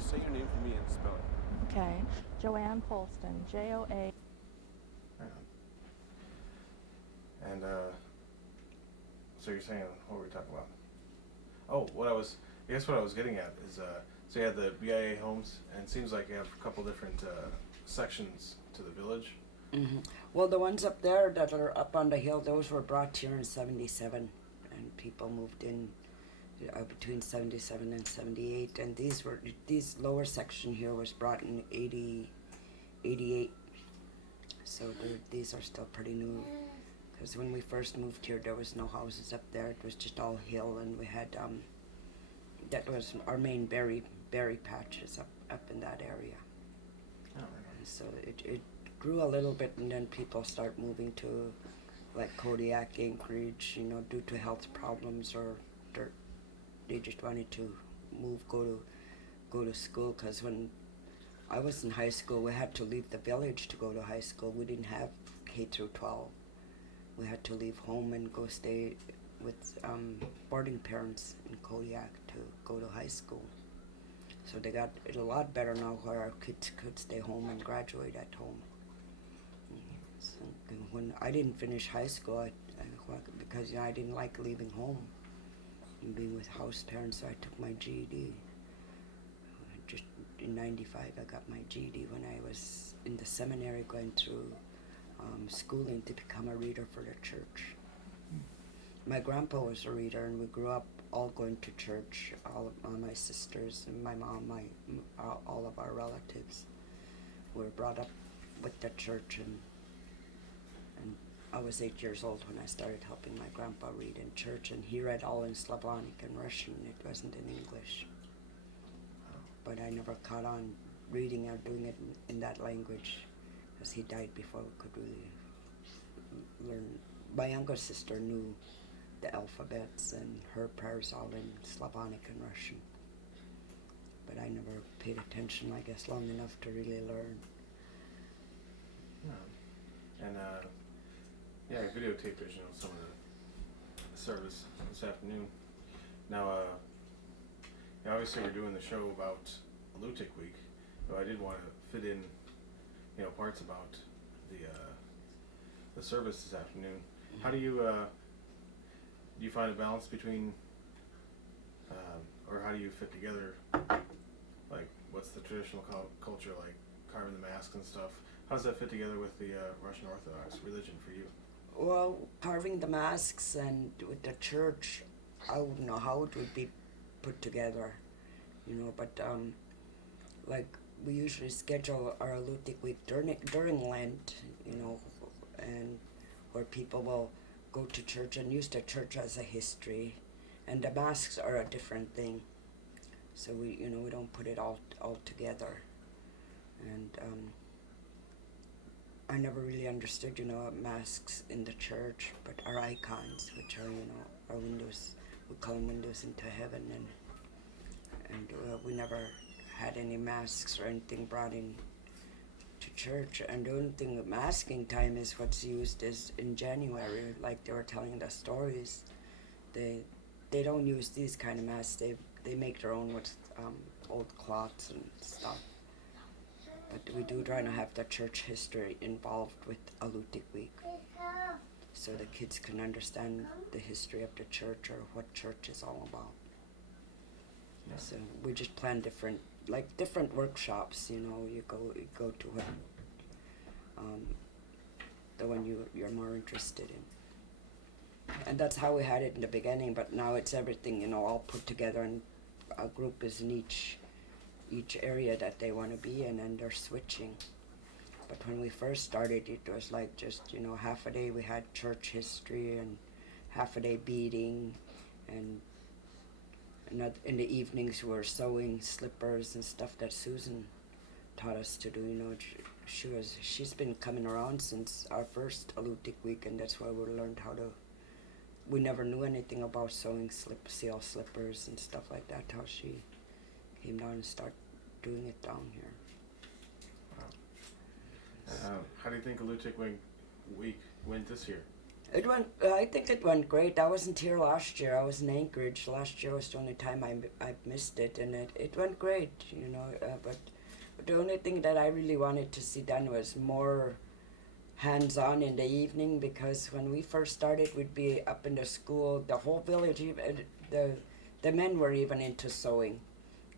say your name for me and spell it. Okay. Joanne Polston, Joa. Right on. And so you're saying, what were we talking about? Oh, I guess what I was getting at is, so you had the BIA homes, and it seems like you have a couple different sections to the village. Mm-hmm. Well, the ones up there that are up on the hill, those were brought here in '77, and people moved in between '77 and '78, and these lower section here was brought in '88. So these are still pretty new. Because when we first moved here, there was no houses up there. It was just all hill, and we had that was our main berry patches up in that area. Oh, So it grew a little bit, and then people start moving to like Kodiak, Anchorage, due to health problems, or they just wanted to go to school. Because when I was in high school, we had to leave the village to go to high school. We didn't have K through 12. We had to leave home and go stay with boarding parents in Kodiak to go to high school. So they got it a lot better now, where our kids could stay home and graduate at home. So when I didn't finish high school, because I didn't like leaving home and being with house parents, so I took my GED. Just in '95, I got my GED when I was in the seminary going through schooling to become a reader for the church. My grandpa was a reader, and we grew up all going to church. All my sisters and my mom, all of our relatives were brought up with the church, and I was 8 years old when I started helping my grandpa read in church, and he read all in Slavonic and Russian. It wasn't in English. But I never caught on reading or doing it in that language, because he died before we could really learn. My younger sister knew the alphabets, and her prayers all in Slavonic and Russian. But I never paid attention, I guess, long enough to really learn. Yeah. And yeah, I videotaped some of the service this afternoon. Now, obviously we're doing the show about Alutiiq week, so I did want to fit in, parts about the service this afternoon. Mm-hmm. How do you find a balance between, or how do you fit together, like, what's the traditional culture, like carving the masks and stuff? How does that fit together with the Russian Orthodox religion for you? Well, carving the masks and with the church, I wouldn't know how it would be put together, but like we usually schedule our Alutiiq week during Lent, and where people will go to church and use the church as a history, and the masks are a different thing. So we don't put it all together, and I never really understood masks in the church, but our icons, which are our windows, we call them windows into heaven, and we never had any masks or anything brought in to church. And the only thing with masking time is what's used is in January, like they were telling the stories. They don't use these kind of masks. They make their own with old cloths and stuff. But we do try to have the church history involved with Alutiiq week, so the kids can understand the history of the church, or what church is all about. Yeah. So we just plan different workshops. You go to what the one you're more interested in, and that's how we had it in the beginning. But now it's everything all put together, and a group is in each area that they want to be in, and they're switching. But when we first started, it was like just half a day we had church history, and half a day beading, and in the evenings we were sewing slippers and stuff that Susan taught us to do. She's been coming around since our first Alutiiq week, and that's why we learned how to. We never knew anything about sewing seal slippers and stuff like that. How she came down and started doing it down here. Wow. How do you think Alutiiq week went this year? It went. I think it went great. I wasn't here last year. I was in Anchorage. Last year was the only time I missed it, and it went great. But the only thing that I really wanted to see done was more hands-on in the evening, because when we first started, we'd be up in the school. The whole village, even the men were even into sewing,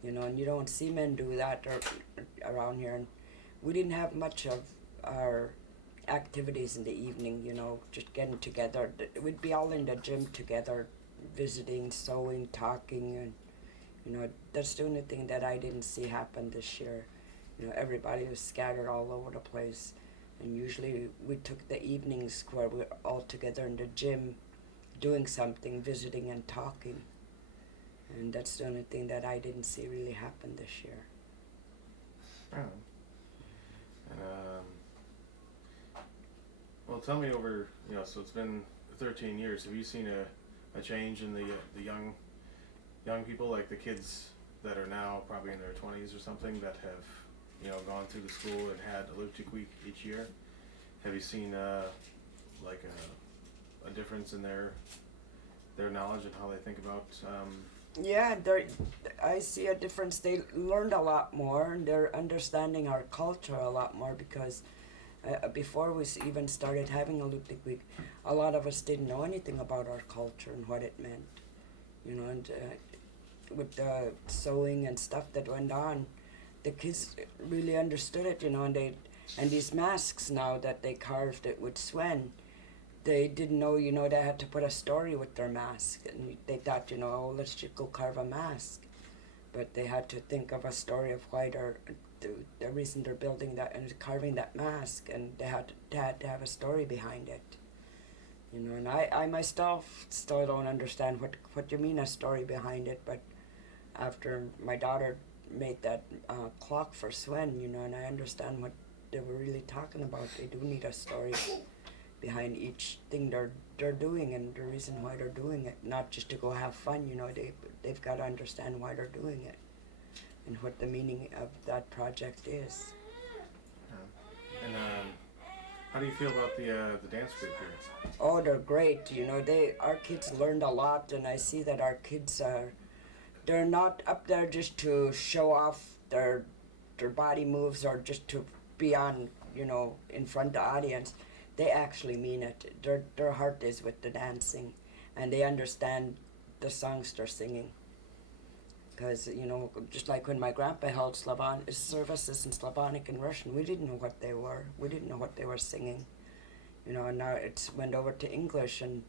and you don't see men do that around here. And we didn't have much of our activities in the evening, just getting together. We'd be all in the gym together, visiting, sewing, talking, and that's the only thing that I didn't see happen this year. Everybody was scattered all over the place, and usually we took the evenings where we're all together in the gym doing something, visiting and talking, and that's the only thing that I didn't see really happen this year. And well, tell me over, so it's been 13 years. Have you seen a change in the young people, like the kids that are now probably in their 20s or something, that have, gone through the school and had Alutiiq week each year? Have you seen like a difference in their knowledge and how they think about? Yeah, I see a difference. They learned a lot more, and they're understanding our culture a lot more, because before we even started having Alutiiq week, a lot of us didn't know anything about our culture and what it meant, and with the sewing and stuff that went on, the kids really understood it, and these masks now that they carved it with Swen, they didn't know, they had to put a story with their mask, and they thought, oh, let's just go carve a mask, but they had to think of a story of why the reason they're building that and carving that mask, and they had to have a story behind it, and I myself still don't understand what you mean a story behind it, but after my daughter made that clock for Swen, and I understand what they were really talking about. They do need a story behind each thing they're doing, and the reason why they're doing it, not just to go have fun. They've got to understand why they're doing it and what the meaning of that project is. And how do you feel about the dance group here? Oh, they're great. Our kids learned a lot, and I see that our kids they're not up there just to show off their body moves or just to be on, in front of the audience. They actually mean it. Their heart is with the dancing, and they understand the songs they're singing. Because, just like when my grandpa held services in Slavonic and Russian, we didn't know what they were. We didn't know what they were singing. And now it's went over to English, and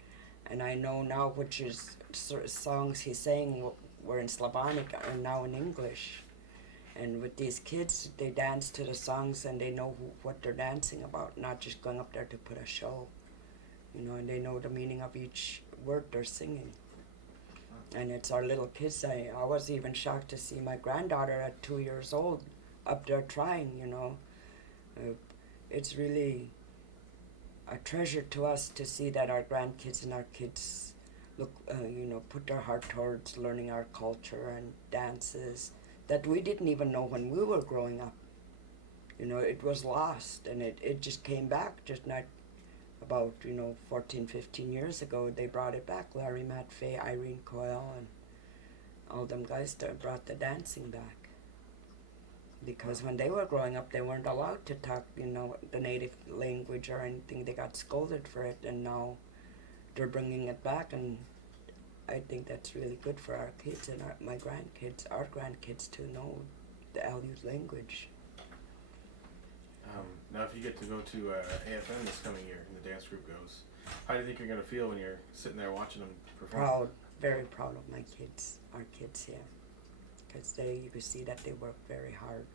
I know now which songs he's saying were in Slavonic are now in English. And with these kids, they dance to the songs, and they know what they're dancing about, not just going up there to put a show. And they know the meaning of each word they're singing. And it's our little kids. I was even shocked to see my granddaughter at 2 years old up there trying, It's really a treasure to us to see that our grandkids and our kids put their heart towards learning our culture and dances that we didn't even know when we were growing up. It was lost, and it just came back just not about 14, 15 years ago. They brought it back. Larry Matfey, Irene Coyle, and all them guys that brought the dancing back, because when they were growing up, they weren't allowed to talk the native language or anything. They got scolded for it, and now they're bringing it back, and I think that's really good for our kids and our grandkids to know the Alutiiq language. Now, if you get to go to AFN this coming year and the dance group goes, how do you think you're going to feel when you're sitting there watching them perform? Proud, very proud of my kids, our kids here, because you can see that they work very hard,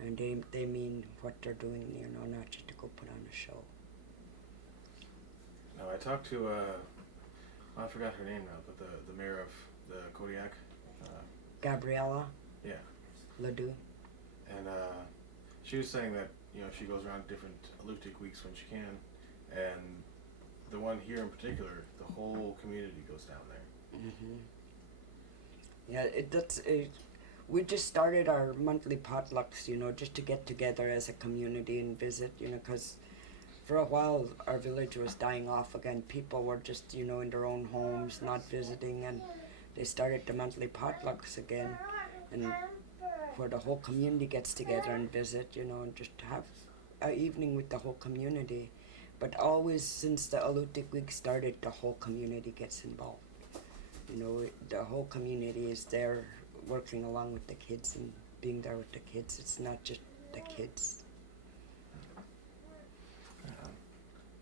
and they mean what they're doing, not just to go put on a show. Now, I talked to, I forgot her name now, but the mayor of the Kodiak. Gabriella. Yeah. Ledoux. And she was saying that, she goes around different Alutiiq weeks when she can, and the one here in particular, the whole community goes down there. Mm-hmm. Yeah, we just started our monthly potlucks, just to get together as a community and visit, because for a while our village was dying off again. People were just, you know, in their own homes, not visiting, and they started the monthly potlucks again, and where the whole community gets together and visit, you know, and just have an evening with the whole community. But always since the Alutiiq week started, the whole community gets involved. You know, the whole community is there working along with the kids and being there with the kids. It's not just the kids.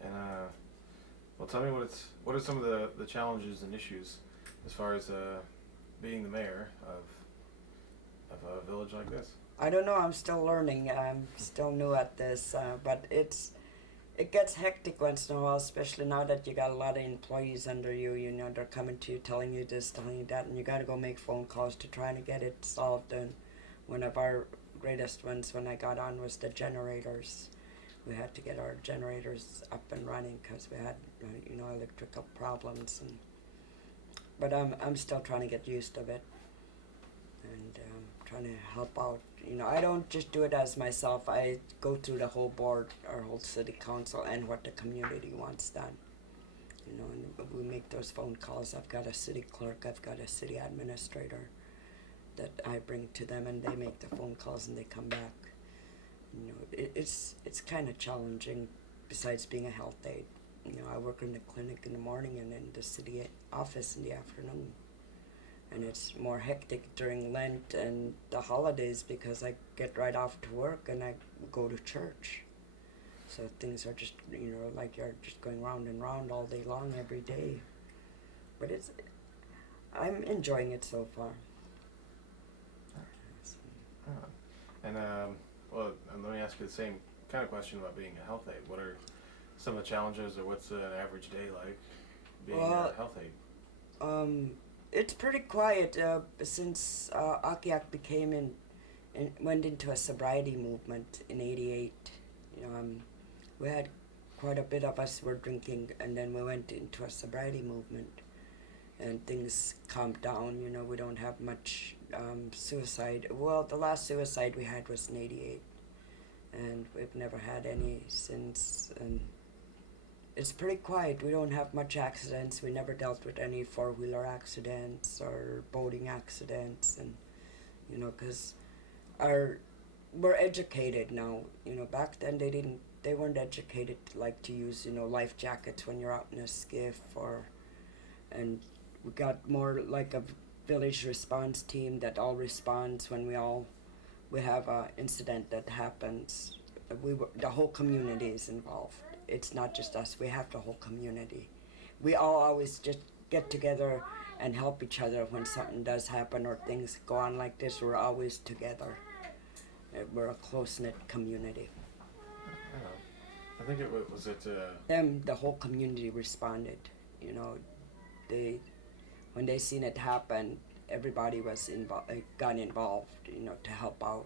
And well, tell me what are some of the challenges and issues as far as being the mayor of a village like this? I don't know. I'm still learning. I'm still new at this, but it gets hectic once in a while, especially now that you got a lot of employees under you. You know, they're coming to you, telling you this, telling you that, and you got to go make phone calls to try to get it solved. And one of our greatest ones when I got on was the generators. We had to get our generators up and running because we had, you know, electrical problems. But I'm still trying to get used to it, and trying to help out. You know, I don't just do it as myself. I go through the whole board, our whole city council, and what the community wants done. You know, and we make those phone calls. I've got a city clerk, I've got a city administrator that I bring to them, and they make the phone calls and they come back. You know, it's kind of challenging. Besides being a health aide, you know, I work in the clinic in the morning and in the city office in the afternoon. And it's more hectic during Lent and the holidays because I get right off to work and I go to church. So things are just, you know, like you're just going round and round all day long every day. But I'm enjoying it so far. And well, and let me ask you the same kind of question about being a health aide. What are some of the challenges, or what's an average day like being a health aide? It's pretty quiet since Akhiok went into a sobriety movement in '88. You know, we had quite a bit of us were drinking, and then we went into a sobriety movement, and things calmed down. You know, we don't have much suicide. Well, the last suicide we had was in '88, and we've never had any since. And it's pretty quiet. We don't have much accidents. We never dealt with any four-wheeler accidents or boating accidents, and you know, because we're educated now. You know, back then they weren't educated like to use, you know, life jackets when you're out in a skiff, and we got more like a village response team that all responds when we have a incident that happens. The whole community is involved. It's not just us. We have the whole community. We all always just get together and help each other when something does happen or things go on like this. We're always together. We're a close-knit community. I think it was The whole community responded. You know, when they seen it happen, everybody was got involved. You know, to help out.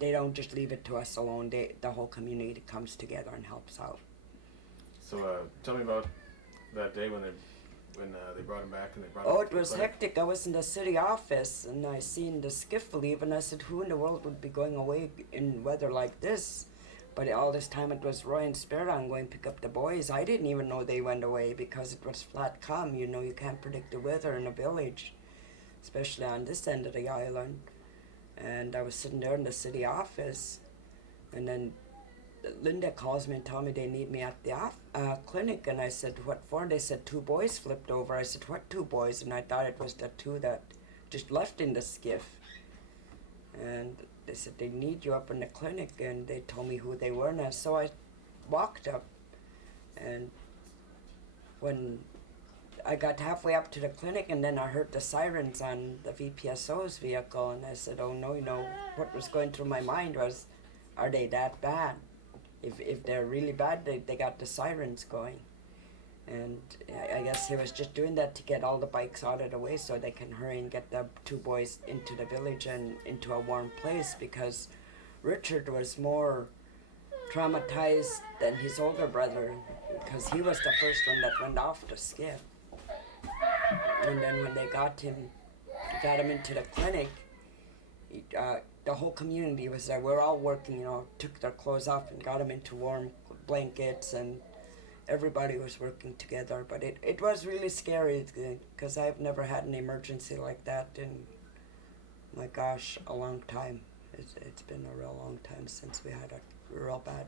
They don't just leave it to us alone. The whole community comes together and helps out. So tell me about that day when they brought him back and they brought him. Oh, it was hectic. I was in the city office and I seen the skiff leave, and I said, who in the world would be going away in weather like this? But all this time it was Roy and Speron going to pick up the boys. I didn't even know they went away because it was flat calm. You know, you can't predict the weather in a village, especially on this end of the island. And I was sitting there in the city office, and then Linda calls me and tells me they need me at the clinic. And I said, what for? And they said 2 boys flipped over. I said, what 2 boys? And I thought it was the 2 that just left in the skiff. And they said they need you up in the clinic, and they told me who they were. And so I walked up, and when I got halfway up to the clinic, and then I heard the sirens on the VPSO's vehicle, and I said, oh no, you know, what was going through my mind was, are they that bad? If they're really bad, they got the sirens going. And I guess he was just doing that to get all the bikes out of the way so they can hurry and get the 2 boys into the village and into a warm place, because Richard was more traumatized than his older brother, because he was the first one that went off the skiff. And then when they got him into the clinic, the whole community was there. We're all working, you know, took their clothes off and got them into warm blankets, and everybody was working together. But it was really scary because I've never had an emergency like that in, my gosh, a long time. It's been a real long time since we had a real bad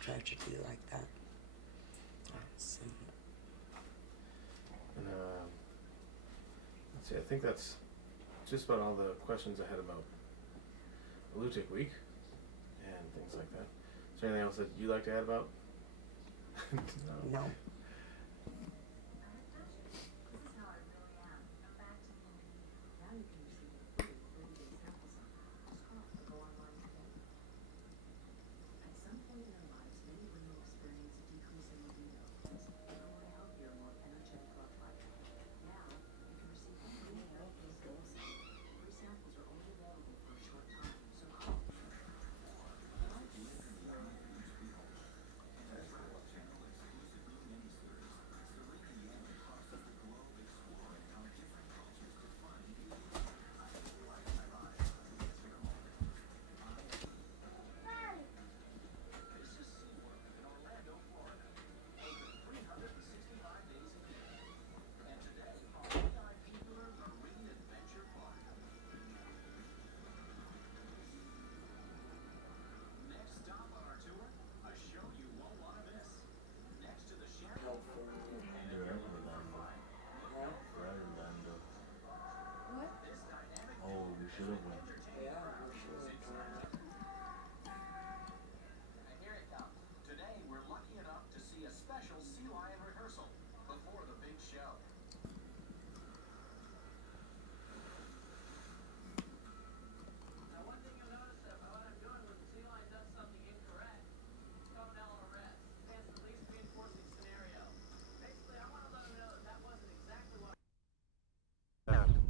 tragedy like that. And let's see, I think that's just about all the questions I had about Alutiiq Week and things like that. Is there anything else that you'd like to add about? No.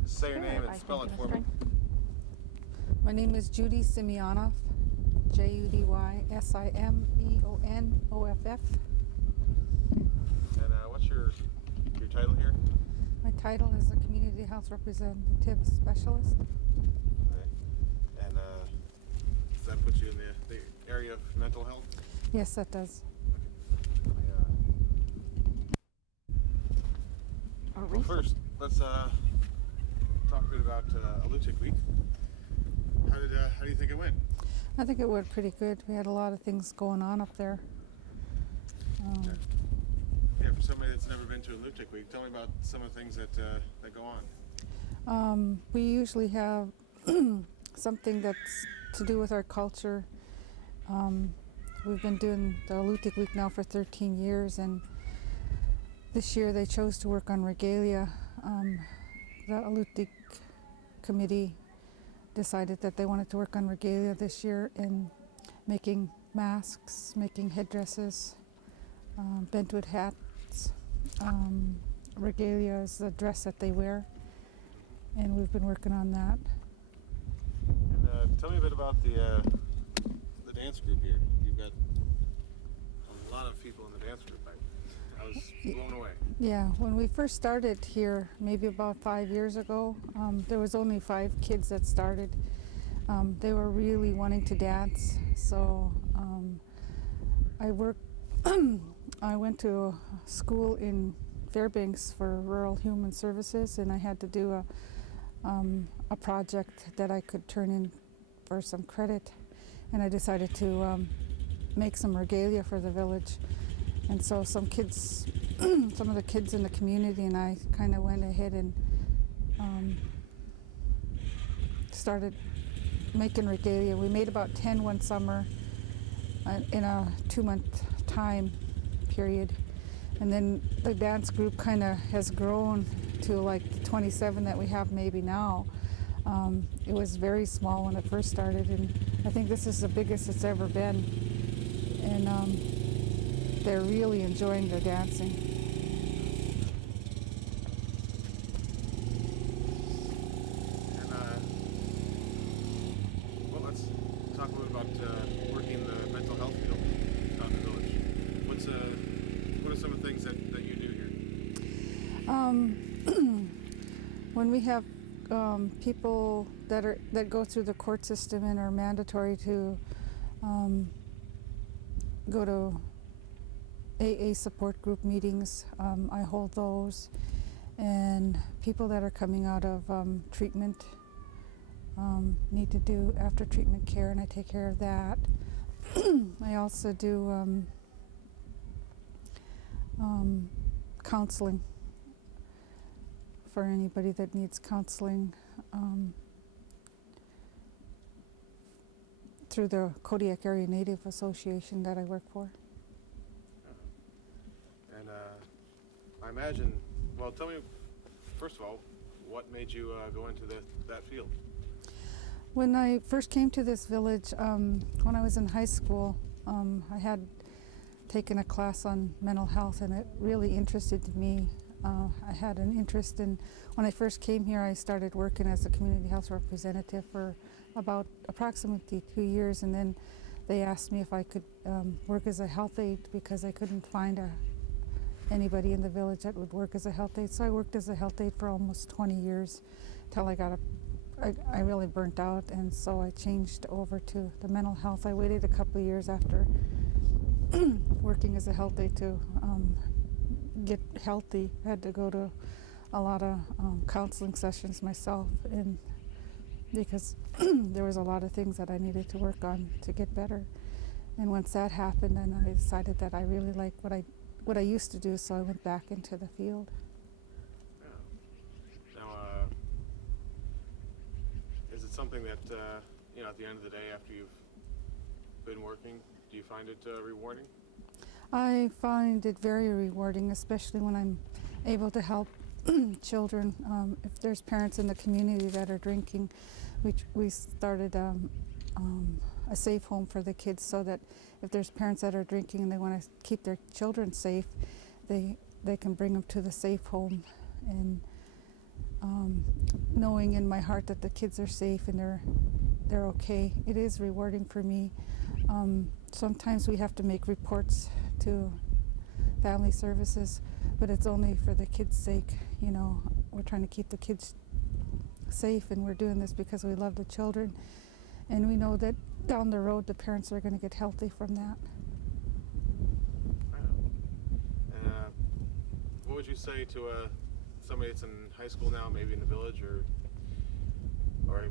Say your name and spell it for me. My name is Judy Simeonoff, Judy Simeonoff. And what's your title here? My title is a Community Health Representative Specialist. Okay. And does that put you in the area of mental health? Yes, that does. Well, first, let's talk a bit about Alutiiq Week. How do you think it went? I think it went pretty good. We had a lot of things going on up there. Yeah, for somebody that's never been to Alutiiq Week, tell me about some of the things that go on. We usually have something that's to do with our culture. We've been doing the Alutiiq Week now for 13 years, and this year they chose to work on regalia. The Alutiiq committee decided that they wanted to work on regalia this year in making masks, making headdresses, bentwood hats. Regalia is the dress that they wear, and we've been working on that. And tell me a bit about the dance group here. You've got a lot of people in the dance group. I was blown away. Yeah, when we first started here, maybe about 5 years ago, there was only 5 kids that started. They were really wanting to dance, so I went to a school in Fairbanks for Rural Human Services, and I had to do a project that I could turn in for some credit, and I decided to make some regalia for the village. And so some of the kids in the community and I kind of went ahead and started making regalia. We made about 10 one summer in a 2-month time period. And then the dance group kind of has grown to like the 27 that we have maybe now. It was very small when it first started, and I think this is the biggest it's ever been. And they're really enjoying their dancing. And well, let's talk a little about working in the mental health field out in the village. What are some of the things that you do here? When we have people that go through the court system and are mandatory to go to AA support group meetings. I hold those, and people that are coming out of treatment need to do after treatment care, and I take care of that. I also do counseling for anybody that needs counseling through the Kodiak Area Native Association that I work for. And I imagine, well, tell me, first of all, what made you go into that field? When I first came to this village, when I was in high school, I had taken a class on mental health, and it really interested me. I had an interest in, when I first came here, I started working as a community health representative for about approximately 2 years, and then they asked me if I could work as a health aide because I couldn't find anybody in the village that would work as a health aide. So I worked as a health aide for almost 20 years till I really burnt out, and so I changed over to the mental health. I waited a couple of years after working as a health aide to get healthy. I had to go to a lot of counseling sessions myself, and because there was a lot of things that I needed to work on to get better. And once that happened, then I decided that I really liked what I used to do, so I went back into the field. Now, is it something that at the end of the day, after you've been working, do you find it rewarding? I find it very rewarding, especially when I'm able to help children. If there's parents in the community that are drinking, we started a safe home for the kids, so that if there's parents that are drinking and they want to keep their children safe, they can bring them to the safe home. And knowing in my heart that the kids are safe and they're okay, it is rewarding for me. Sometimes we have to make reports to family services, but it's only for the kids' sake. We're trying to keep the kids safe, and we're doing this because we love the children, and we know that down the road the parents are going to get healthy from that. And what would you say to somebody that's in high school now, maybe in the village, or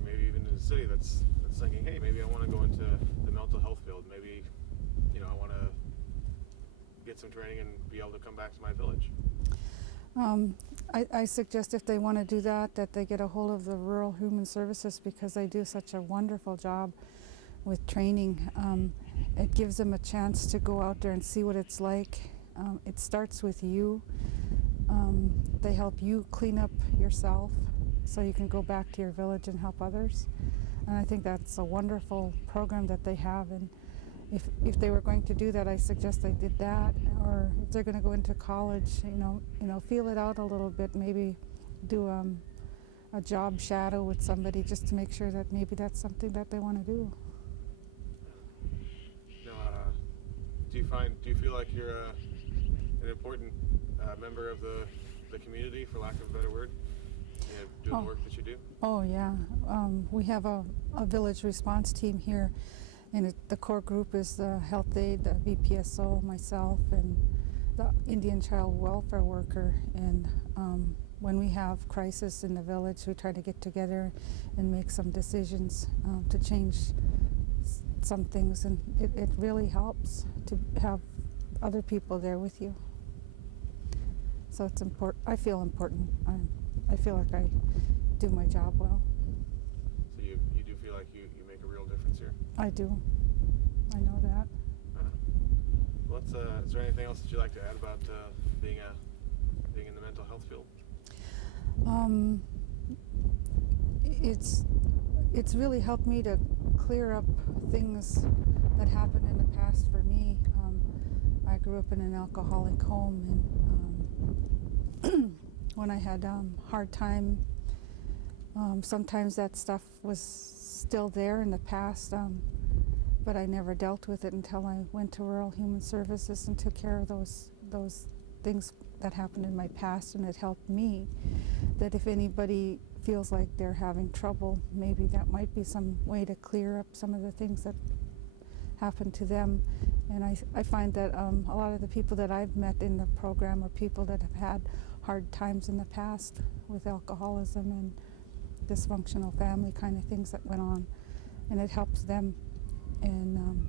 maybe even in the city, that's thinking, hey, maybe I want to go into the mental health field, maybe I want to get some training and be able to come back to my village? I suggest if they want to do that they get a hold of the Rural Human Services, because they do such a wonderful job with training. It gives them a chance to go out there and see what it's like. It starts with you. They help you clean up yourself so you can go back to your village and help others. And I think that's a wonderful program that they have. And if they were going to do that, I suggest they did that. Or if they're going to go into college, feel it out a little bit. Maybe do a job shadow with somebody just to make sure that maybe that's something that they want to do. Do you feel like you're an important member of the community, for lack of a better word, doing the work that you do? Oh yeah, we have a village response team here. And the core group is the health aide, the VPSO, myself, and the Indian child welfare worker. And when we have crisis in the village, we try to get together and make some decisions to change some things. And it really helps to have other people there with you. So it's important. I feel important. I feel like I do my job well. So you do feel like you make a real difference here? I do. I know that. Well, is there anything else that you'd like to add about being in the mental health field? It's really helped me to clear up things that happened in the past for me. I grew up in an alcoholic home, and when I had hard time, sometimes that stuff was still there in the past, but I never dealt with it until I went to Rural Human Services and took care of those things that happened in my past, and it helped me that if anybody feels like they're having trouble, maybe that might be some way to clear up some of the things that happen to them. And I find that a lot of the people that I've met in the program are people that have had hard times in the past with alcoholism and dysfunctional family kind of things that went on, and it helps them. And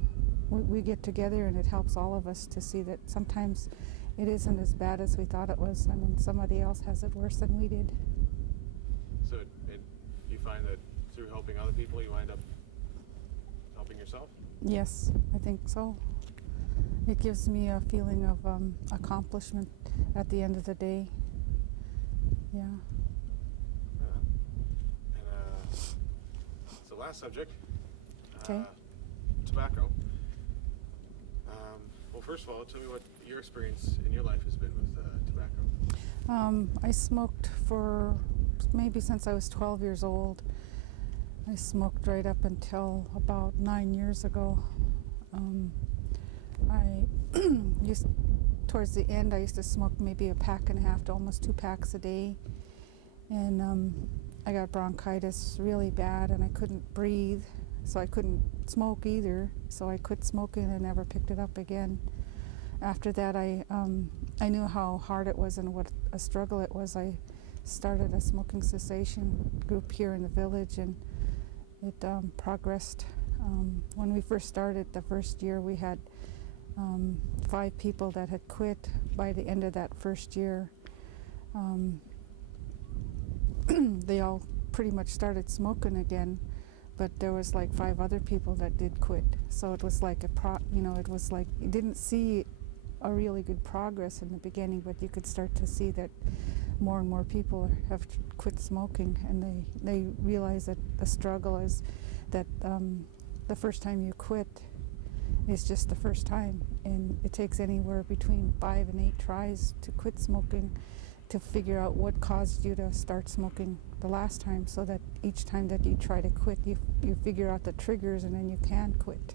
we get together and it helps all of us to see that sometimes it isn't as bad as we thought it was. I mean, somebody else has it worse than we did. So you find that through helping other people, you wind up helping yourself? Yes, I think so. It gives me a feeling of accomplishment at the end of the day. Yeah. And so last subject, Okay. Tobacco. Well, first of all, tell me what your experience in your life has been with tobacco. I smoked for maybe since I was 12 years old. I smoked right up until about 9 years ago. I towards the end, I used to smoke maybe a pack and a half to almost 2 packs a day. And I got bronchitis really bad and I couldn't breathe, so I couldn't smoke either. So I quit smoking and never picked it up again. After that, I knew how hard it was and what a struggle it was. I started a smoking cessation group here in the village, and it progressed. When we first started, the first year, we had 5 people that had quit. By the end of that first year, they all pretty much started smoking again, but there was like 5 other people that did quit. So it was like it was like you didn't see a really good progress in the beginning, but you could start to see that more and more people have quit smoking, and they realize that the struggle is that the first time you quit is just the first time, and it takes anywhere between 5 and 8 tries to quit smoking to figure out what caused you to start smoking the last time, so that each time that you try to quit, you figure out the triggers, and then you can quit.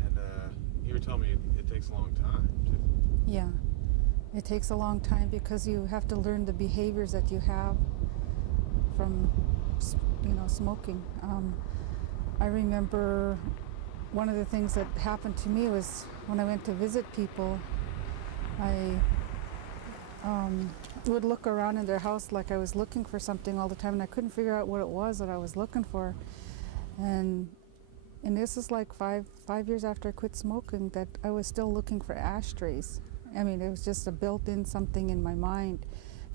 And you were telling me it takes a long time too. Yeah, it takes a long time because you have to learn the behaviors that you have from smoking. I remember one of the things that happened to me was when I went to visit people, I would look around in their house like I was looking for something all the time, and I couldn't figure out what it was that I was looking for. And this is like five years after I quit smoking, that I was still looking for ashtrays. I mean, it was just a built-in something in my mind.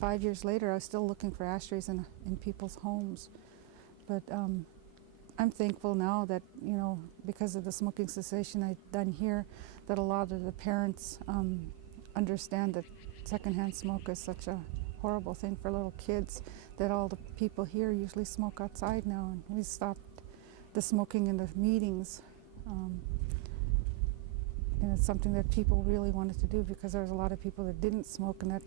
5 years later, I was still looking for ashtrays in people's homes. But I'm thankful now that, because of the smoking cessation I've done here, that a lot of the parents understand that secondhand smoke is such a horrible thing for little kids, that all the people here usually smoke outside now, and we stopped the smoking in the meetings. And it's something that people really wanted to do, because there was a lot of people that didn't smoke and that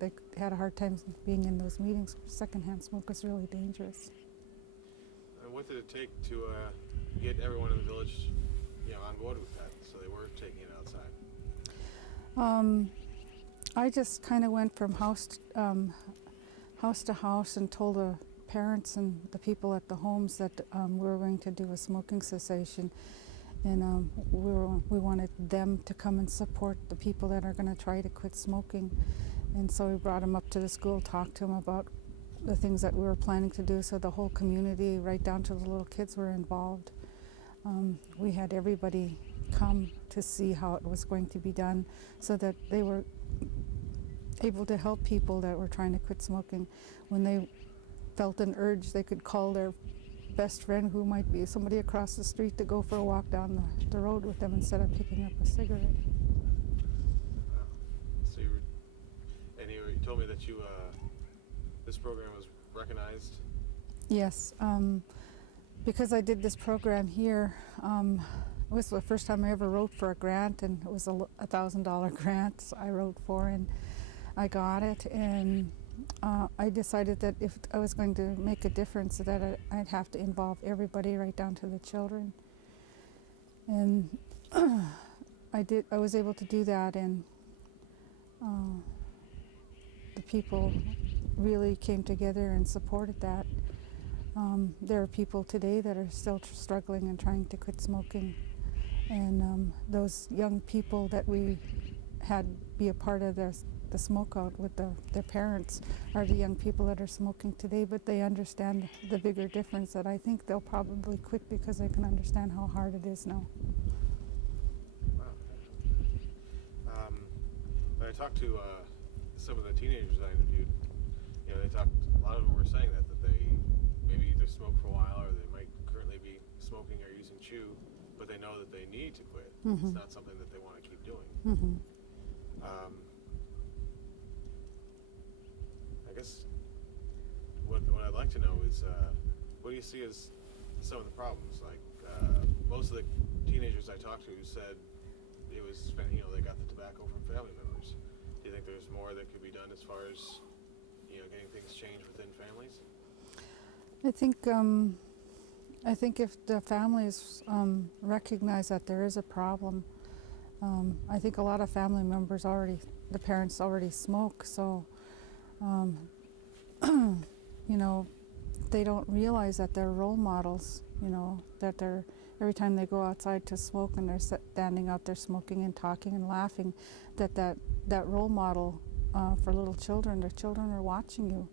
they had a hard time being in those meetings. Secondhand smoke is really dangerous. And what did it take to get everyone in the village, on board with that, so they were taking it outside? I just kind of went from house to house and told the parents and the people at the homes that we were going to do a smoking cessation, and we wanted them to come and support the people that are going to try to quit smoking. And so we brought them up to the school, talked to them about the things that we were planning to do, so the whole community, right down to the little kids, were involved. We had everybody come to see how it was going to be done, so that they were able to help people that were trying to quit smoking. When they felt an urge, they could call their best friend, who might be somebody across the street, to go for a walk down the road with them instead of picking up a cigarette. Wow. So you told me that this program was recognized. Yes, because I did this program here, it was the first time I ever wrote for a grant, and it was a $1,000 grant I wrote for, and I got it. And I decided that if I was going to make a difference, that I'd have to involve everybody, right down to the children. And I was able to do that, and the people really came together and supported that. There are people today that are still struggling and trying to quit smoking. And those young people that we had be a part of the smoke out with their parents are the young people that are smoking today, but they understand the bigger difference that I think they'll probably quit because they can understand how hard it is now. Wow. When I talked to some of the teenagers I interviewed, you know, a lot of them were saying that they maybe either smoke for a while or they might currently be smoking or using chew, but they know that they need to quit. Mm-hmm. It's not something that they want to keep doing. Mm-hmm. I guess what I'd like to know is what do you see as some of the problems? Like most of the teenagers I talked to said it was, you know, they got the tobacco from family members. Do you think there's more that could be done as far as, you know, getting things changed within families? I think if the families recognize that there is a problem, I think a lot of family members the parents already smoke, so you know, they don't realize that they're role models, you know, that they're, every time they go outside to smoke and they're standing out there smoking and talking and laughing, that role model for little children, their children are watching you.